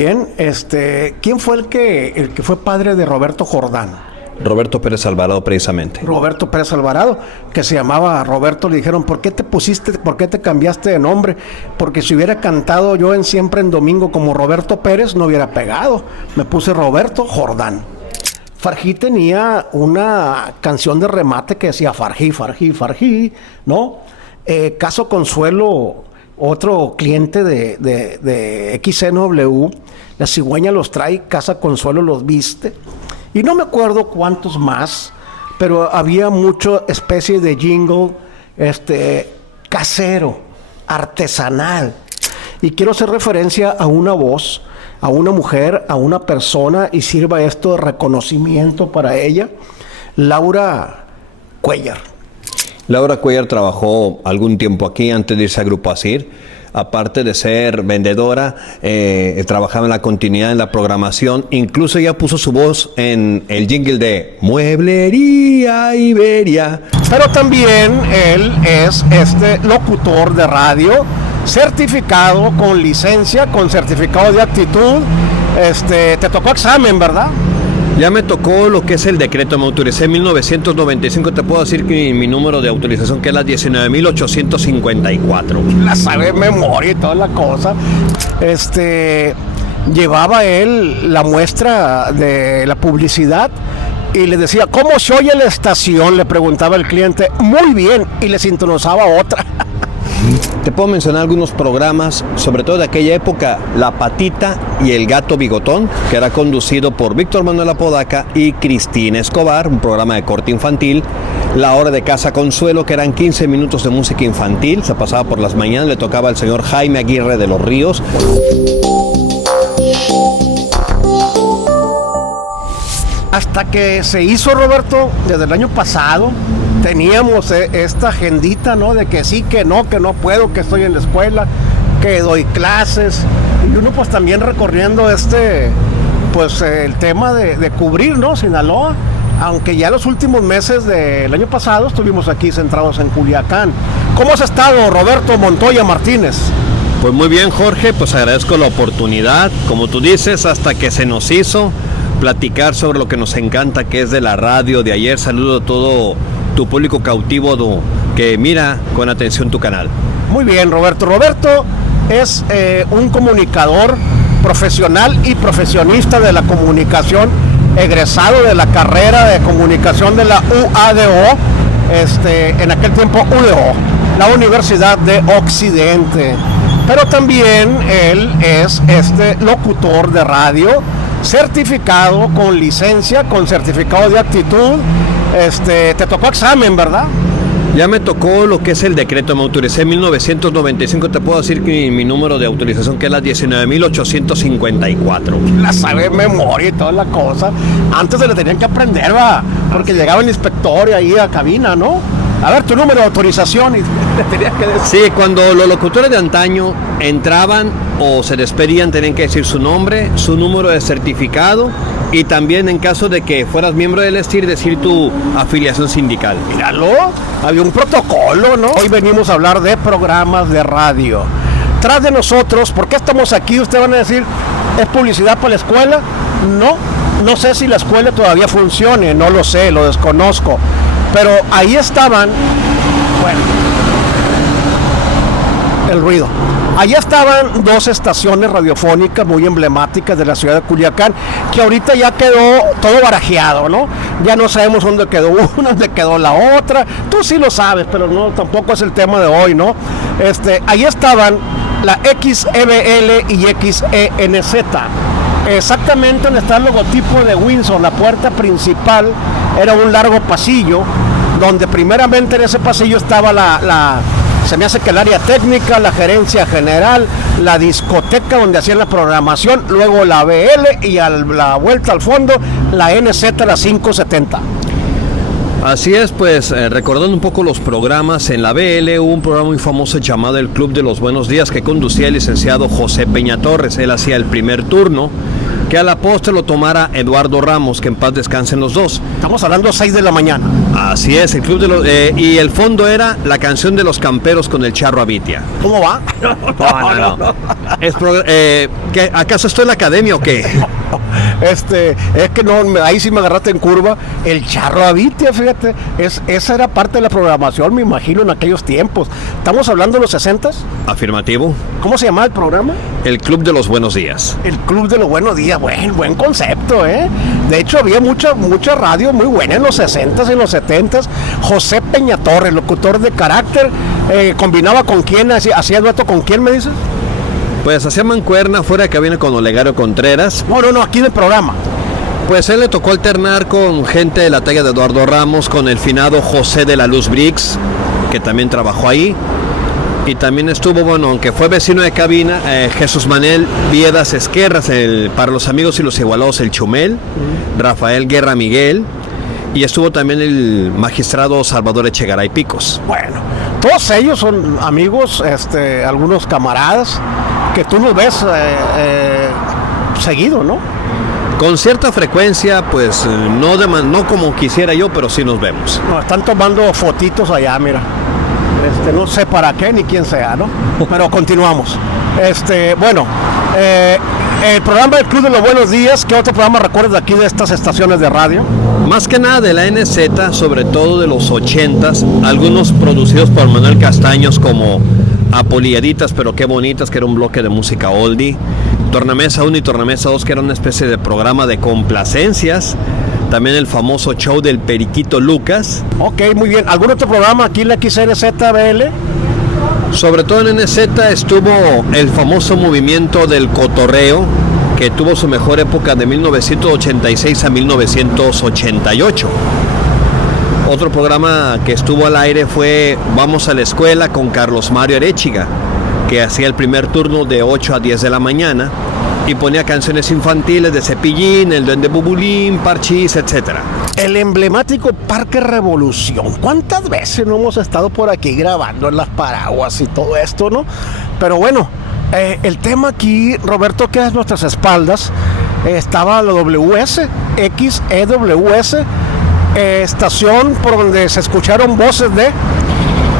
Bien, ¿quién fue el que fue padre de Roberto Jordán? Roberto Pérez Alvarado, precisamente. Roberto Pérez Alvarado, que se llamaba Roberto. Le dijeron, ¿por qué te cambiaste de nombre? Porque si hubiera cantado yo en Siempre en Domingo como Roberto Pérez, no hubiera pegado. Me puse Roberto Jordán. Farjí tenía una canción de remate que decía Farjí, Farjí, Farjí, ¿no? Caso Consuelo, otro cliente de XNW, La Cigüeña los trae, Casa Consuelo los viste. Y no me acuerdo cuántos más, pero había mucha especie de jingle casero, artesanal. Y quiero hacer referencia a una voz, a una mujer, a una persona, y sirva esto de reconocimiento para ella, Laura Cuellar. Laura Cuellar trabajó algún tiempo aquí antes de irse a Grupo Asir. Aparte de ser vendedora, trabajaba en la continuidad en la programación. Incluso ella puso su voz en el jingle de Mueblería Iberia. Pero también él es locutor de radio, certificado con licencia, con certificado de aptitud. Te tocó examen, ¿verdad? Ya me tocó lo que es el decreto, me autoricé en 1995, te puedo decir que mi número de autorización que es la 19.854. La sabe de memoria y toda la cosa. Llevaba él la muestra de la publicidad y le decía, ¿cómo se oye la estación? Le preguntaba el cliente, muy bien, y le sintonizaba otra. Te puedo mencionar algunos programas, sobre todo de aquella época, La Patita y El Gato Bigotón, que era conducido por Víctor Manuel Apodaca y Cristina Escobar, un programa de corte infantil. La Hora de Casa Consuelo, que eran 15 minutos de música infantil, se pasaba por las mañanas, le tocaba al señor Jaime Aguirre de los Ríos. Hasta que se hizo, Roberto, desde el año pasado, teníamos esta agendita, ¿no? De que sí, que no puedo, que estoy en la escuela, que doy clases. Y uno pues también recorriendo el tema de cubrir, ¿no? Sinaloa. Aunque ya los últimos meses del año pasado estuvimos aquí centrados en Culiacán. ¿Cómo has estado, Roberto Montoya Martínez? Pues muy bien, Jorge, pues agradezco la oportunidad, como tú dices, hasta que se nos hizo platicar sobre lo que nos encanta, que es de la radio de ayer. Saludo a todo tu público cautivo que mira con atención tu canal. Muy bien, Roberto. Roberto es un comunicador profesional y profesionista de la comunicación, egresado de la carrera de comunicación de la UADO, en aquel tiempo UDO, la Universidad de Occidente. Pero también él es locutor de radio, certificado con licencia, con certificado de aptitud. Te tocó examen, ¿verdad? Ya me tocó lo que es el decreto, me autoricé en 1995, te puedo decir que mi número de autorización que es la 19.854. La sabe de memoria y toda la cosa. Antes se le tenían que aprender, va, porque llegaba el inspector y ahí a cabina, ¿no? A ver, tu número de autorización, y le tenías que decir. Sí, cuando los locutores de antaño entraban o se despedían, tenían que decir su nombre, su número de certificado, y también en caso de que fueras miembro del ESTIR, decir tu afiliación sindical. Míralo, había un protocolo, ¿no? Hoy venimos a hablar de programas de radio. Tras de nosotros, ¿por qué estamos aquí? Ustedes van a decir, ¿es publicidad para la escuela? No sé si la escuela todavía funcione, no lo sé, lo desconozco. Pero ahí estaban, bueno, el ruido. Allá estaban dos estaciones radiofónicas muy emblemáticas de la ciudad de Culiacán, que ahorita ya quedó todo barajeado, ¿no? Ya no sabemos dónde quedó una, dónde quedó la otra. Tú sí lo sabes, pero no, tampoco es el tema de hoy, ¿no? Ahí estaban la XEBL y XENZ. Exactamente donde está el logotipo de Windsor, la puerta principal, era un largo pasillo, donde primeramente en ese pasillo estaba se me hace que el área técnica, la gerencia general, la discoteca donde hacían la programación, luego la BL y a la vuelta al fondo la NZ, la 570. Así es, pues recordando un poco los programas, en la BL hubo un programa muy famoso llamado El Club de los Buenos Días, que conducía el licenciado José Peña Torres. Él hacía el primer turno, que a la postre lo tomara Eduardo Ramos, que en paz descansen los dos. Estamos hablando a 6 de la mañana. Así es, el Club de los... y el fondo era la canción de los camperos con el Charro Abitia. ¿Cómo va? No. ¿Acaso estoy en la academia o qué? Es que no, ahí sí me agarraste en curva. El Charro Avitia, fíjate, esa era parte de la programación, me imagino, en aquellos tiempos. ¿Estamos hablando de los 60s? Afirmativo. ¿Cómo se llamaba el programa? El Club de los Buenos Días. El Club de los Buenos Días, buen concepto, ¿eh? De hecho, había mucha radio muy buena en los 60s y en los 70s. José Peñatorre, locutor de carácter, combinaba con quién, hacía dueto con quién, ¿me dices? Pues hacía mancuerna fuera de cabina con Olegario Contreras. No, aquí del programa. Pues él le tocó alternar con gente de la talla de Eduardo Ramos, con el finado José de la Luz Briggs, que también trabajó ahí. Y también estuvo, bueno, aunque fue vecino de cabina, Jesús Manuel Viedas Esquerras, para los amigos y los igualados, el Chumel, Rafael Guerra Miguel, y estuvo también el magistrado Salvador Echegaray Picos. Bueno, todos ellos son amigos, algunos camaradas, que tú nos ves seguido, ¿no? Con cierta frecuencia, pues no como quisiera yo, pero sí nos vemos. Nos están tomando fotitos allá, mira. No sé para qué ni quién sea, ¿no? Pero continuamos. Bueno, el programa del Club de los Buenos Días, ¿qué otro programa recuerdas de aquí de estas estaciones de radio? Más que nada de la NZ, sobre todo de los 80s, algunos producidos por Manuel Castaños como Apoliaditas, pero qué bonitas, que era un bloque de música oldie. Tornamesa 1 y Tornamesa 2, que era una especie de programa de complacencias. También el famoso show del Periquito Lucas. Ok, muy bien. ¿Algún otro programa aquí en la XNZBL? Sobre todo en NZ estuvo el famoso movimiento del cotorreo, que tuvo su mejor época de 1986 a 1988. Otro programa que estuvo al aire fue Vamos a la Escuela con Carlos Mario Arechiga, que hacía el primer turno de 8 a 10 de la mañana y ponía canciones infantiles de Cepillín, El Duende Bubulín, Parchís, etc. El emblemático Parque Revolución. ¿Cuántas veces no hemos estado por aquí grabando en las paraguas y todo esto, no? Pero bueno, el tema aquí, Roberto, que es a nuestras espaldas, estaba la WS, XEWS, estación por donde se escucharon voces de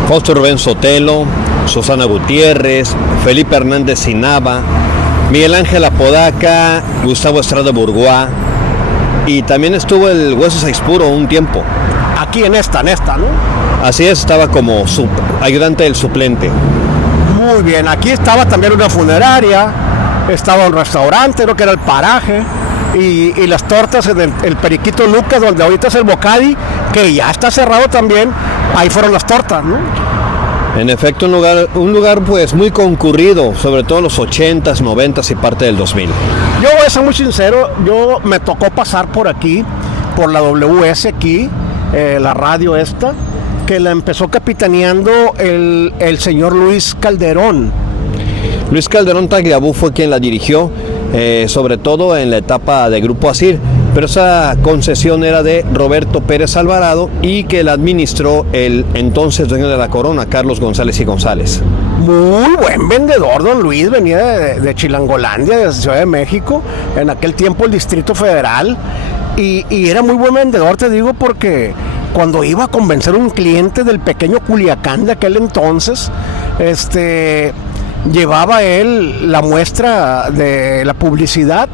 Fausto Rubén Sotelo, Susana Gutiérrez, Felipe Hernández Sinaba, Miguel Ángel Apodaca, Gustavo Estrada Bourgois, y también estuvo el Hueso Saispuro un tiempo. Aquí en esta, ¿no? Así es, estaba como ayudante del suplente. Muy bien, aquí estaba también una funeraria, estaba un restaurante, creo que era el Paraje, y las tortas en el Periquito Lucas, donde ahorita es el Bocadi, que ya está cerrado también, ahí fueron las tortas, ¿no? En efecto, un lugar pues muy concurrido, sobre todo en los 80s, 90s y parte del 2000. Yo voy a ser muy sincero, me tocó pasar por aquí, por la WS aquí, la radio esta, que la empezó capitaneando el señor Luis Calderón. Luis Calderón Tagliabue fue quien la dirigió, sobre todo en la etapa de Grupo Asir, pero esa concesión era de Roberto Pérez Alvarado y que la administró el entonces dueño de la Corona, Carlos González y González. Muy buen vendedor, don Luis, venía de Chilangolandia, de Ciudad de México, en aquel tiempo el Distrito Federal, y era muy buen vendedor, te digo, porque cuando iba a convencer a un cliente del pequeño Culiacán de aquel entonces, llevaba él la muestra de la publicidad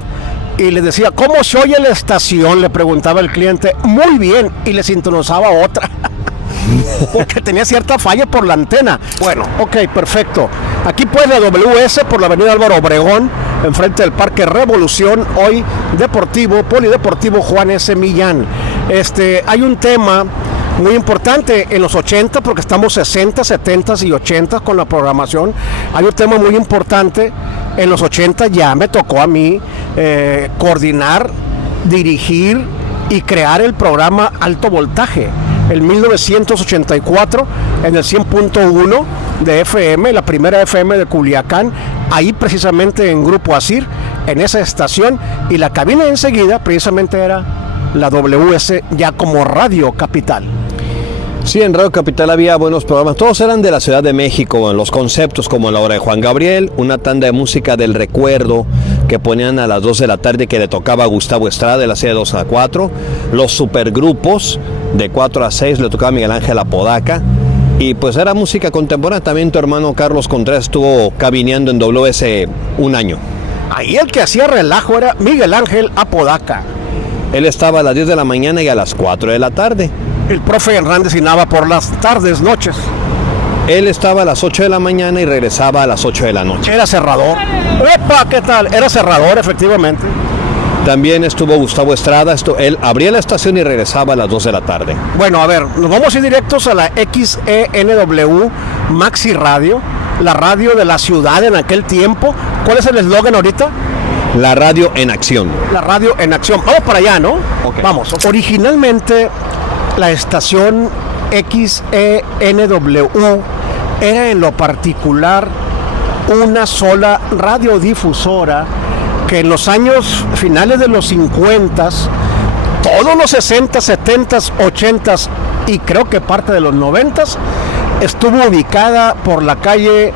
y le decía, ¿cómo se oye la estación? Le preguntaba el cliente. Muy bien, y le sintonizaba otra porque tenía cierta falla por la antena. Bueno, ok, perfecto. Aquí pues la WS por la avenida Álvaro Obregón, enfrente del Parque Revolución, hoy deportivo, polideportivo Juan S. Millán. Hay un tema muy importante en los 80, porque estamos 60, 70 y 80 con la programación. Hay un tema muy importante. En los 80 ya me tocó a mí coordinar, dirigir y crear el programa Alto Voltaje. En 1984, en el 100.1 de FM, la primera FM de Culiacán, ahí precisamente en Grupo Asir, en esa estación, y la cabina enseguida precisamente era la WS, ya como Radio Capital. Sí, en Radio Capital había buenos programas, todos eran de la Ciudad de México, en los conceptos como La Hora de Juan Gabriel, una tanda de música del recuerdo que ponían a las 2 de la tarde que le tocaba a Gustavo Estrada, de las 2 a 4, los supergrupos de 4 a 6 le tocaba a Miguel Ángel Apodaca, Y pues era música contemporánea. También tu hermano Carlos Contreras estuvo cabineando en WS un año. Ahí el que hacía relajo era Miguel Ángel Apodaca. Él estaba a las 10 de la mañana y a las 4 de la tarde. El profe Hernández cenaba por las tardes, noches. Él estaba a las 8 de la mañana y regresaba a las 8 de la noche. Era cerrador. ¡Epa! ¿Qué tal? Era cerrador, efectivamente. También estuvo Gustavo Estrada. Él abría la estación y regresaba a las 2 de la tarde. Bueno, a ver, nos vamos a ir directos a la XENW Maxi Radio, la radio de la ciudad en aquel tiempo. ¿Cuál es el eslogan ahorita? La radio en acción. La radio en acción. Vamos para allá, ¿no? Okay. Vamos. Originalmente, la estación XENW era en lo particular una sola radiodifusora que en los años finales de los 50, todos los 60, 70, 80 y creo que parte de los 90 estuvo ubicada por la calle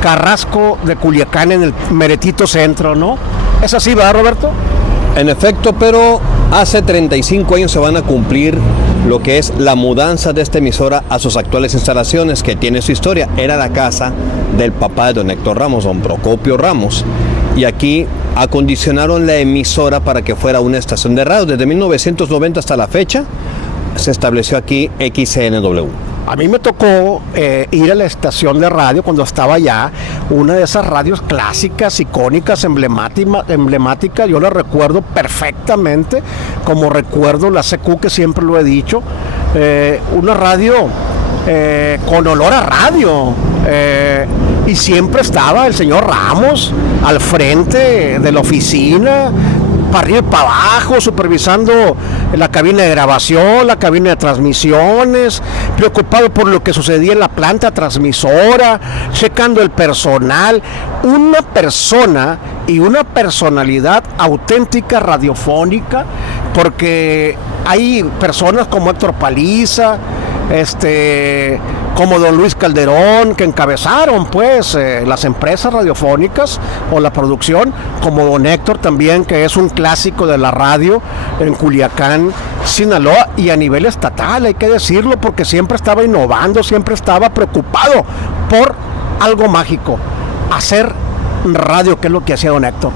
Carrasco de Culiacán en el meretito centro, ¿no? ¿Es así, verdad, Roberto? En efecto, pero hace 35 años se van a cumplir lo que es la mudanza de esta emisora a sus actuales instalaciones, que tiene su historia. Era la casa del papá de don Héctor Ramos, don Procopio Ramos, y aquí acondicionaron la emisora para que fuera una estación de radio. Desde 1990 hasta la fecha se estableció aquí XENW. A mí me tocó ir a la estación de radio cuando estaba allá, una de esas radios clásicas, icónicas, emblemáticas. Yo la recuerdo perfectamente, como recuerdo la CQ, que siempre lo he dicho, una radio con olor a radio, y siempre estaba el señor Ramos al frente de la oficina, para arriba y para abajo, supervisando la cabina de grabación, la cabina de transmisiones, preocupado por lo que sucedía en la planta transmisora, checando el personal. Una persona y una personalidad auténtica radiofónica, porque hay personas como Héctor Paliza, como don Luis Calderón, que encabezaron pues las empresas radiofónicas o la producción, como don Héctor también, que es un clásico de la radio en Culiacán, Sinaloa, y a nivel estatal, hay que decirlo, porque siempre estaba innovando, siempre estaba preocupado por algo mágico, hacer radio, que es lo que hacía don Héctor.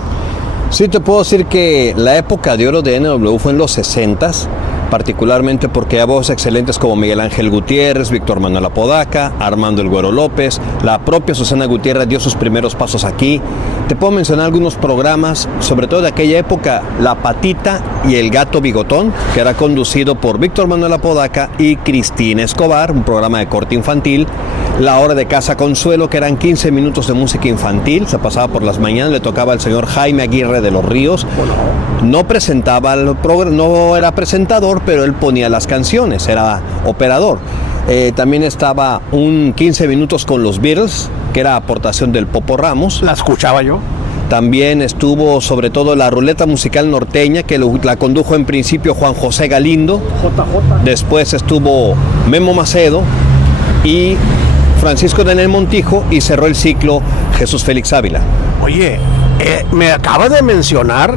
Sí, te puedo decir que la época de oro de NW fue en los 60s, particularmente porque había voces excelentes como Miguel Ángel Gutiérrez, Víctor Manuel Apodaca, Armando El Güero López, la propia Susana Gutiérrez dio sus primeros pasos aquí. Te puedo mencionar algunos programas, sobre todo de aquella época, La Patita y El Gato Bigotón, que era conducido por Víctor Manuel Apodaca y Cristina Escobar, un programa de corte infantil. La Hora de Casa Consuelo, que eran 15 minutos de música infantil, se pasaba por las mañanas, le tocaba al señor Jaime Aguirre de los Ríos. No presentaba el programa, no era presentador, pero él ponía las canciones, era operador. También estaba un 15 minutos con los Beatles, que era aportación del Popo Ramos. La escuchaba yo. También estuvo sobre todo la ruleta musical norteña, que la condujo en principio Juan José Galindo. JJ. Después estuvo Memo Macedo y Francisco Daniel Montijo, y cerró el ciclo Jesús Félix Ávila. Oye, me acaba de mencionar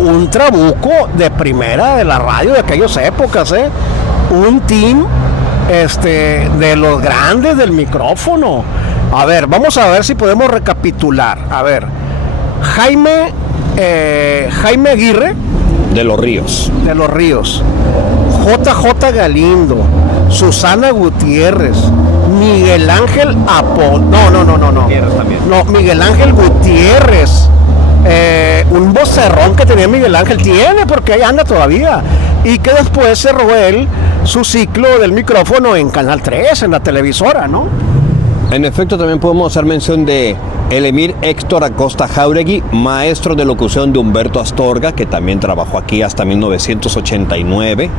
un trabuco de primera de la radio de aquellas épocas, un team de los grandes del micrófono. A ver, vamos a ver si podemos recapitular. A ver, Jaime Aguirre de los Ríos, JJ Galindo, Susana Gutiérrez, Miguel Ángel Miguel Ángel Gutiérrez, un vocerrón que tenía Miguel Ángel, tiene, porque ahí anda todavía, y que después cerró él su ciclo del micrófono en Canal 3, en la televisora, ¿no? En efecto, también podemos hacer mención de el emir Héctor Acosta Jáuregui, maestro de locución de Humberto Astorga, que también trabajó aquí hasta 1989.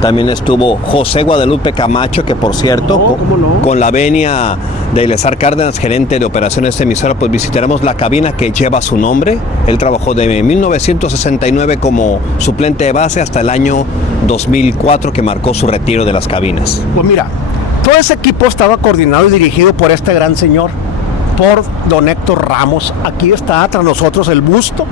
También estuvo José Guadalupe Camacho, que por cierto, con la venia de Eleazar Cárdenas, gerente de operaciones de esta emisora, pues visitaremos la cabina que lleva su nombre. Él trabajó de 1969 como suplente de base hasta el año 2004, que marcó su retiro de las cabinas. Pues mira, todo ese equipo estaba coordinado y dirigido por este gran señor, por don Héctor Ramos. Aquí está tras nosotros el busto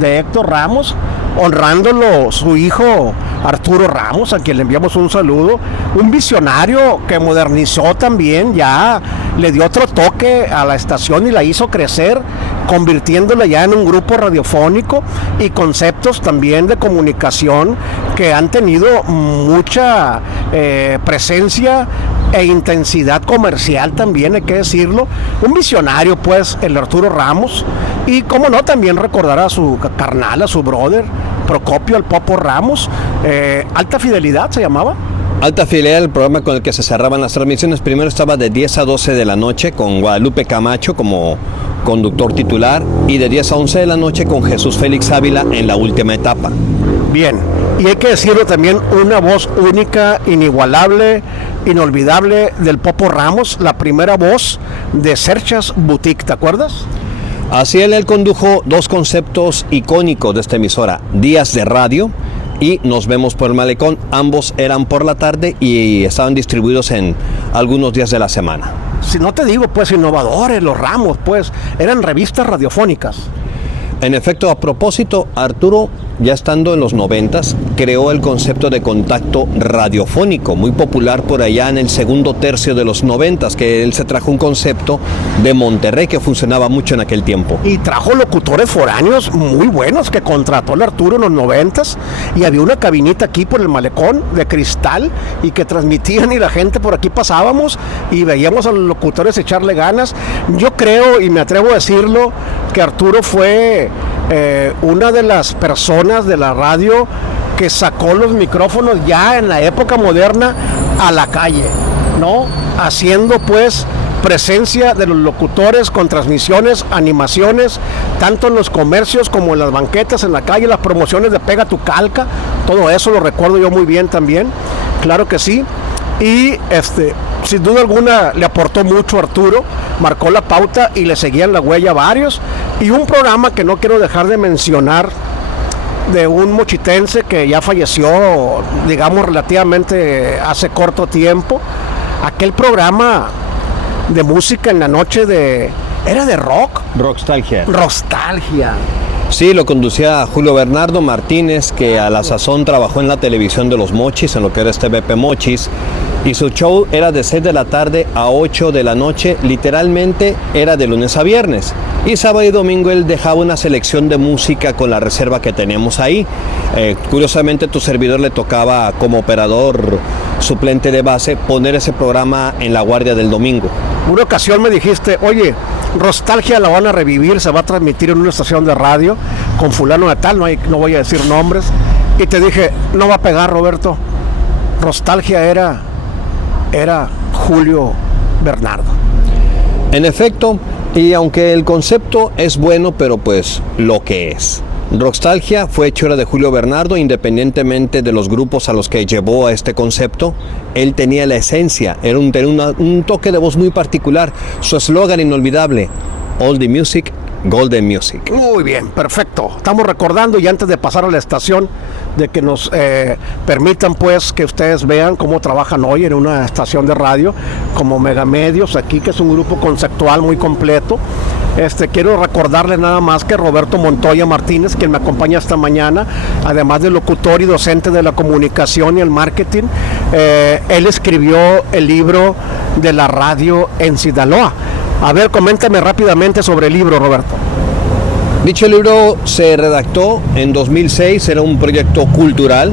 de Héctor Ramos, honrándolo su hijo Arturo Ramos, a quien le enviamos un saludo, un visionario que modernizó también, ya le dio otro toque a la estación y la hizo crecer, convirtiéndola ya en un grupo radiofónico y conceptos también de comunicación que han tenido mucha presencia e intensidad comercial también, hay que decirlo. Un visionario pues el Arturo Ramos, y cómo no también recordar a su carnal, a su brother Procopio, el Popo Ramos. Alta Fidelidad se llamaba. Alta Fidelidad, el programa con el que se cerraban las transmisiones. Primero estaba de 10 a 12 de la noche con Guadalupe Camacho como conductor titular, y de 10 a 11 de la noche con Jesús Félix Ávila en la última etapa. Bien, y hay que decirlo también, una voz única, inigualable, inolvidable del Popo Ramos, la primera voz de Serchas Boutique, ¿te acuerdas? Así él condujo dos conceptos icónicos de esta emisora: Días de Radio y Nos Vemos por el Malecón. Ambos eran por la tarde y estaban distribuidos en algunos días de la semana. Si no te digo, pues innovadores, los Ramos, pues eran revistas radiofónicas. En efecto, a propósito, Arturo, ya estando en los 90s, creó el concepto de contacto radiofónico, muy popular por allá en el segundo tercio de los 90s, que él se trajo un concepto de Monterrey que funcionaba mucho en aquel tiempo. Y trajo locutores foráneos muy buenos que contrató el Arturo en los 90s, y había una cabinita aquí por el Malecón de cristal y que transmitían, y la gente por aquí pasábamos y veíamos a los locutores echarle ganas. Yo creo, y me atrevo a decirlo, que Arturo fue una de las personas de la radio que sacó los micrófonos ya en la época moderna a la calle, ¿no? Haciendo pues presencia de los locutores con transmisiones, animaciones, tanto en los comercios como en las banquetas, en la calle, las promociones de Pega tu Calca, todo eso lo recuerdo yo muy bien también, claro que sí. Y sin duda alguna le aportó mucho Arturo, marcó la pauta y le seguían la huella a varios. Y un programa que no quiero dejar de mencionar, de un mochitense que ya falleció, digamos, relativamente hace corto tiempo, aquel programa de música en la noche ¿era de rock? Rockstalgia. Rockstalgia. Sí, lo conducía Julio Bernardo Martínez, que a la sazón trabajó en la televisión de los Mochis, en lo que era BP Mochis, y su show era de 6 de la tarde a 8 de la noche, literalmente era de lunes a viernes. Y sábado y domingo él dejaba una selección de música con la reserva que teníamos ahí. Curiosamente, tu servidor le tocaba como operador suplente de base poner ese programa en la guardia del domingo. Una ocasión me dijiste, oye, Nostalgia la van a revivir, se va a transmitir en una estación de radio con fulano de tal, no voy a decir nombres, y te dije, no va a pegar, Roberto. Nostalgia era Julio Bernardo. En efecto, y aunque el concepto es bueno, pero pues lo que es. Rockstalgia fue hechura de Julio Bernardo, independientemente de los grupos a los que llevó a este concepto. Él tenía la esencia, era un toque de voz muy particular. Su eslogan inolvidable: All the Music, Golden Music. Muy bien, perfecto. Estamos recordando, y antes de pasar a la estación, de que nos permitan pues que ustedes vean cómo trabajan hoy en una estación de radio como Megamedios aquí, que es un grupo conceptual muy completo. Quiero recordarles nada más que Roberto Montoya Martínez, quien me acompaña esta mañana, además de locutor y docente de la comunicación y el marketing, él escribió el libro de la radio en Sinaloa. A ver, coméntame rápidamente sobre el libro, Roberto. Dicho libro se redactó en 2006, era un proyecto cultural.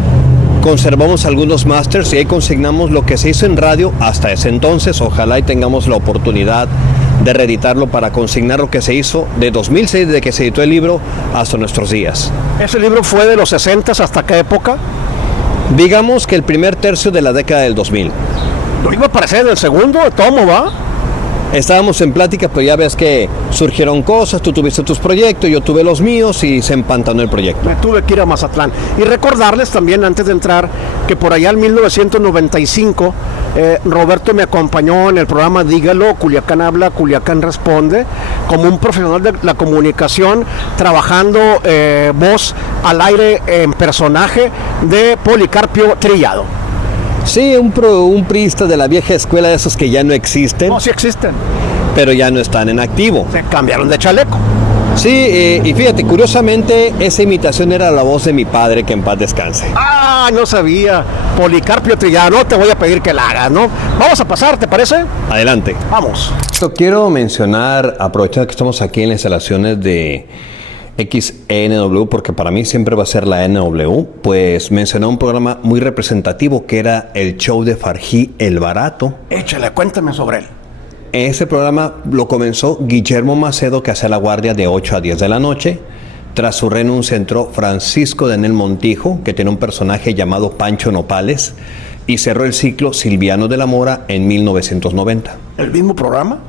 Conservamos algunos másters y ahí consignamos lo que se hizo en radio hasta ese entonces. Ojalá y tengamos la oportunidad de reeditarlo para consignar lo que se hizo de 2006, desde que se editó el libro, hasta nuestros días. ¿Ese libro fue de los 60 hasta qué época? Digamos que el primer tercio de la década del 2000. ¿No iba a aparecer en el segundo tomo, va? Estábamos en plática, pero ya ves que surgieron cosas, tú tuviste tus proyectos, yo tuve los míos y se empantanó el proyecto. Me tuve que ir a Mazatlán. Y recordarles también, antes de entrar, que por allá en 1995, Roberto me acompañó en el programa Dígalo, Culiacán Habla, Culiacán Responde, como un profesional de la comunicación, trabajando voz al aire en personaje de Policarpio Trillado. Sí, un priista de la vieja escuela, de esos que ya no existen. No, sí existen. Pero ya no están en activo. Se cambiaron de chaleco. Sí, y fíjate, curiosamente esa imitación era la voz de mi padre, que en paz descanse. Ah, no sabía. Policarpio Trillano, te voy a pedir que la hagas, ¿no? Vamos a pasar, ¿te parece? Adelante. Vamos. Quiero mencionar, aprovechando que estamos aquí en las instalaciones de XENW, porque para mí siempre va a ser la NW, pues mencioné un programa muy representativo que era el show de Farjí el Barato. Échale, cuéntame sobre él. Ese programa lo comenzó Guillermo Macedo, que hacía la guardia de 8 a 10 de la noche. Tras su renuncia entró Francisco Daniel Montijo, que tiene un personaje llamado Pancho Nopales, y cerró el ciclo Silviano de la Mora en 1990. ¿El mismo programa?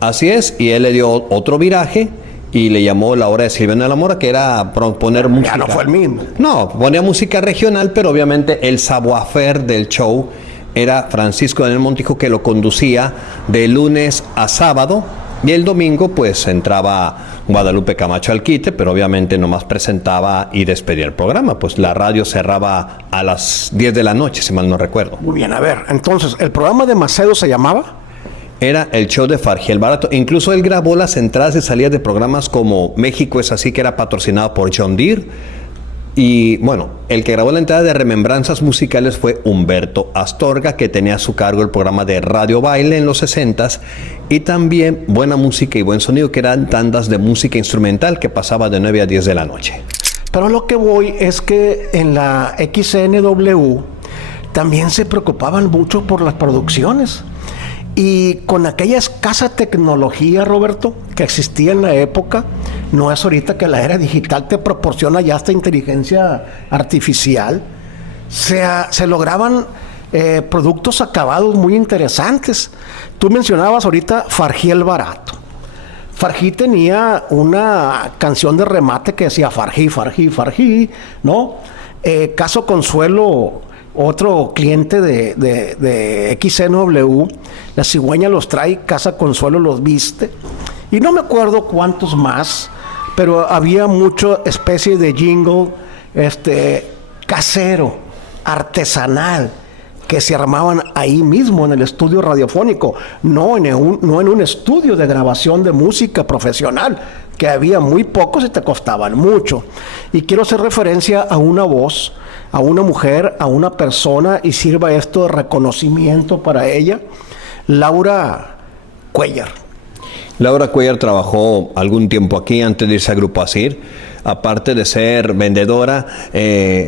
Así es, y él le dio otro viraje y le llamó La Hora de Silviano de la Mora, que era poner música. Ya no fue el mismo. No, ponía música regional, pero obviamente el savoir-faire del show era Francisco Daniel Montijo, que lo conducía de lunes a sábado, y el domingo pues entraba Guadalupe Camacho al quite, pero obviamente nomás presentaba y despedía el programa, pues la radio cerraba a las 10 de la noche, si mal no recuerdo. Muy bien, a ver, entonces, ¿el programa de Macedo se llamaba? Era el show de Farjí el Barato. Incluso él grabó las entradas y salidas de programas como México es así, que era patrocinado por John Deere. Y bueno, el que grabó la entrada de Remembranzas Musicales fue Humberto Astorga, que tenía a su cargo el programa de Radio Baile en los 60s, y también Buena Música y Buen Sonido, que eran tandas de música instrumental que pasaba de 9 a 10 de la noche. Pero lo que voy es que en la XNW también se preocupaban mucho por las producciones. Y con aquella escasa tecnología, Roberto, que existía en la época, no es ahorita que la era digital te proporciona ya esta inteligencia artificial, se lograban productos acabados muy interesantes. Tú mencionabas ahorita Farjí el Barato. Farjí tenía una canción de remate que decía Farjí, Farjí, Farjí, ¿no? Caso Consuelo, otro cliente de XNW, La Cigüeña los trae, Casa Consuelo los viste, y no me acuerdo cuántos más, pero había mucha especie de jingle casero, artesanal, que se armaban ahí mismo en el estudio radiofónico, no en un estudio de grabación de música profesional, que había muy pocos y te costaban mucho. Y quiero hacer referencia a una voz, a una mujer, a una persona, y sirva esto de reconocimiento para ella, Laura Cuellar. Laura Cuellar trabajó algún tiempo aquí antes de irse a Grupo Asir. Aparte de ser vendedora,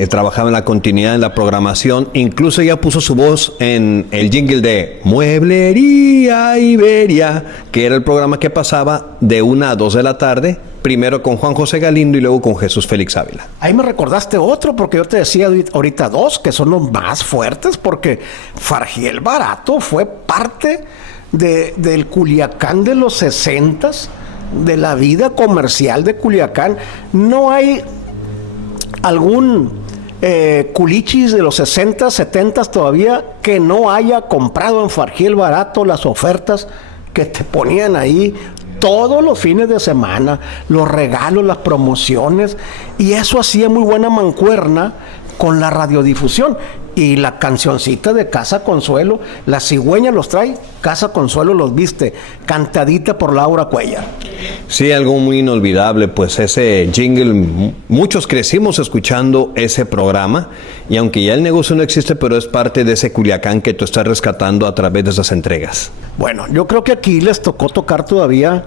trabajaba en la continuidad en la programación. Incluso ella puso su voz en el jingle de Mueblería Iberia, que era el programa que pasaba de 1 a 2 de la tarde, primero con Juan José Galindo y luego con Jesús Félix Ávila. Ahí me recordaste otro, porque yo te decía ahorita dos, que son los más fuertes, porque Farjí el Barato fue parte del Culiacán de los 60s, de la vida comercial de Culiacán. No hay algún culichis de los 60s, 70s todavía que no haya comprado en Farjí el Barato las ofertas que te ponían ahí todos los fines de semana, los regalos, las promociones, y eso hacía muy buena mancuerna con la radiodifusión. Y la cancioncita de Casa Consuelo, La Cigüeña los trae, Casa Consuelo los viste, cantadita por Laura Cuellar. Sí, algo muy inolvidable, pues ese jingle, muchos crecimos escuchando ese programa, y aunque ya el negocio no existe, pero es parte de ese Culiacán que tú estás rescatando a través de esas entregas. Bueno, yo creo que aquí les tocó tocar todavía,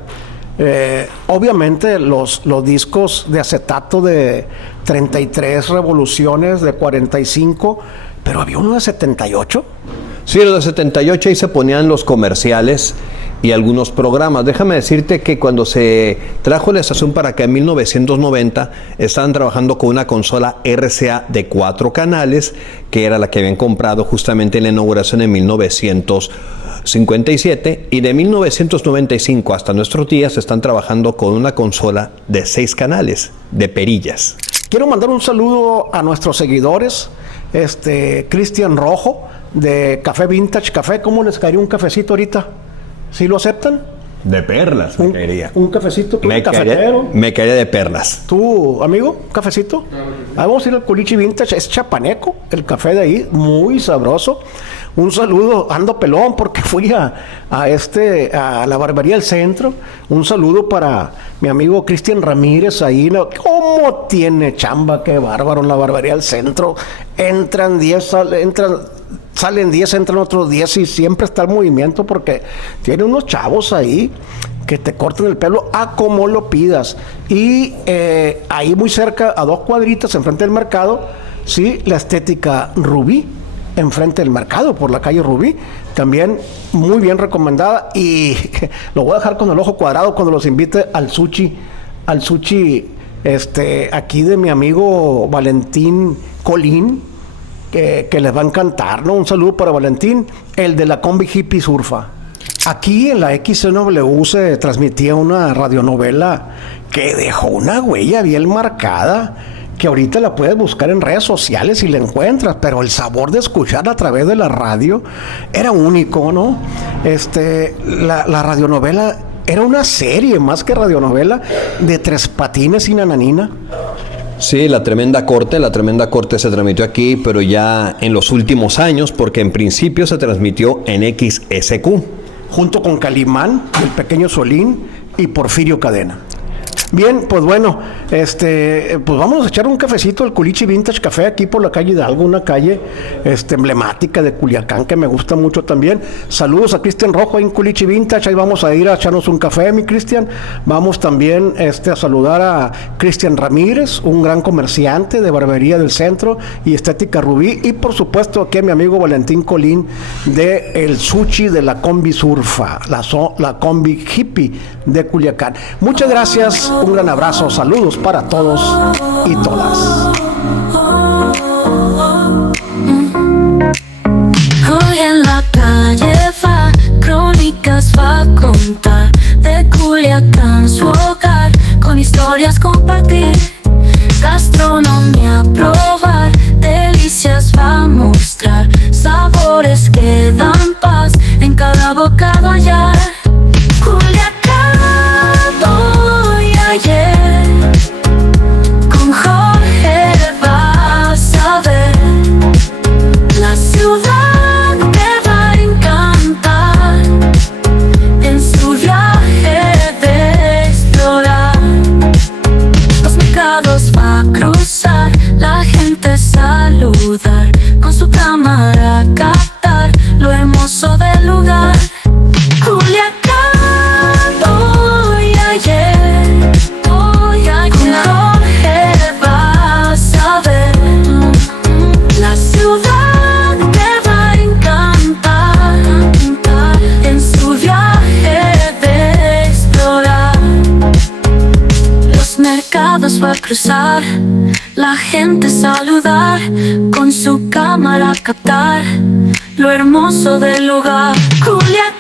obviamente los discos de acetato de 33 revoluciones, de 45, pero había uno de 78. Sí, los de 78 ahí se ponían los comerciales y algunos programas. Déjame decirte que cuando se trajo la estación para acá en 1990, estaban trabajando con una consola RCA de 4 canales, que era la que habían comprado justamente en la inauguración en 1957, y de 1995 hasta nuestros días están trabajando con una consola de 6 canales, de perillas. Quiero mandar un saludo a nuestros seguidores, Cristian Rojo, de Café Vintage Café. ¿Cómo les caería un cafecito ahorita? ¿Sí lo aceptan? De perlas me caería. Un cafecito, un cafetero. Me caería de perlas. ¿Tú, amigo, un cafecito? Ahí vamos a ir al Culichi Vintage, es chapaneco, el café de ahí, muy sabroso. Un saludo, ando pelón porque fui a la barbería del centro. Un saludo para mi amigo Cristian Ramírez ahí. ¿No? ¿Cómo tiene chamba? Qué bárbaro en la barbería del centro. Entran 10, salen 10, entran otros 10 y siempre está el movimiento porque tiene unos chavos ahí que te cortan el pelo a como lo pidas. Y ahí muy cerca, a 2 cuadritas, enfrente del mercado, sí, la estética Rubí, enfrente del mercado, por la calle Rubí, también muy bien recomendada. Y lo voy a dejar con el ojo cuadrado cuando los invite al sushi, aquí de mi amigo Valentín Colín, que les va a encantar, ¿no? Un saludo para Valentín, el de la combi hippie surfa. Aquí en la XCW se transmitía una radionovela que dejó una huella bien marcada, que ahorita la puedes buscar en redes sociales y la encuentras, pero el sabor de escucharla a través de la radio era único, ¿no? La radionovela era una serie, más que radionovela, de Tres Patines y Nananina. Sí, la Tremenda Corte se transmitió aquí, pero ya en los últimos años, porque en principio se transmitió en XSQ. Junto con Calimán, el Pequeño Solín y Porfirio Cadena. Bien, pues bueno, pues vamos a echar un cafecito al Culichi Vintage Café aquí por la calle Hidalgo, una calle emblemática de Culiacán que me gusta mucho también. Saludos a Cristian Rojo en Culichi Vintage, ahí vamos a ir a echarnos un café, mi Cristian. Vamos también a saludar a Cristian Ramírez, un gran comerciante de barbería del centro y estética Rubí, y por supuesto aquí a mi amigo Valentín Colín de el sushi de la combi surfa, la combi hippie de Culiacán. Muchas gracias. Un gran abrazo, saludos para todos y todas. Hoy en la calle va, crónicas va a contar de Culiacán, su hogar, con historias compartir, gastronomía probar, delicias va a mostrar, sabores que dan paz en cada bocado hallar. Con Jorge vas a ver, la ciudad te va a encantar, en su viaje de explorar. Los mercados va a cruzar, la gente saludar, con su cámara captar lo hermoso del lugar. Va a cruzar, la gente saludar, con su cámara captar lo hermoso del lugar. Julián.